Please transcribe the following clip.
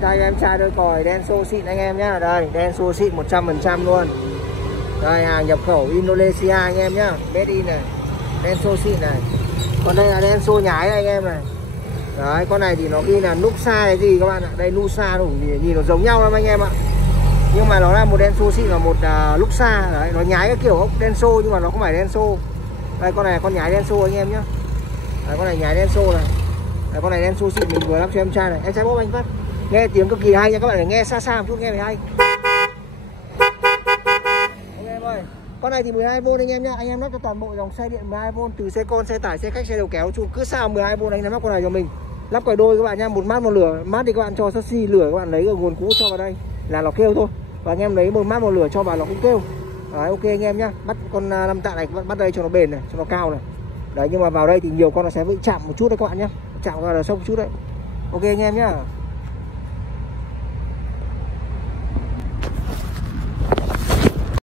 Đây em trai đôi còi Denso xịn anh em nhá. Đây Denso xịn 100% luôn. Đây hàng nhập khẩu Indonesia anh em nhá. Made in này. Denso xịn này. Còn đây là Denso nhái này anh em này. Đấy con này thì nó ghi là Nusa hay gì các bạn ạ. Đây Nusa đủ nhìn nó giống nhau lắm anh em ạ. Nhưng mà nó là một Denso xịn và một Luxa. Đấy nó nhái cái kiểu ốc Denso nhưng mà nó không phải Denso. Đây con này là con nhái Denso anh em nhá. Đấy con này nhái Denso này. Đấy con này Denso xịn mình vừa lắp cho em trai này. Em trai bóp anh phát. Nghe tiếng cực kỳ hay nha các bạn, phải nghe xa xa một chút nghe mới hay. Anh em ơi, con này thì 12V anh em nhá. Anh em lắp cho toàn bộ dòng xe điện 12V từ xe con, xe tải, xe khách, xe đầu kéo, chú cứ sao 12V anh em lắp con này cho mình. Lắp còi đôi các bạn nhá, một mát một lửa. Mát thì các bạn cho chassis, lửa các bạn lấy ở nguồn cũ cho vào đây là nó kêu thôi. Và anh em lấy một mát một lửa cho vào nó cũng kêu. Đấy ok anh em nhá. Bắt con 5 tạ này bắt đây cho nó bền này, cho nó cao này. Đấy nhưng mà vào đây thì nhiều con nó sẽ bị chạm một chút đấy các bạn nhá. Chạm vào là sốc một chút đấy. Ok anh em nhá.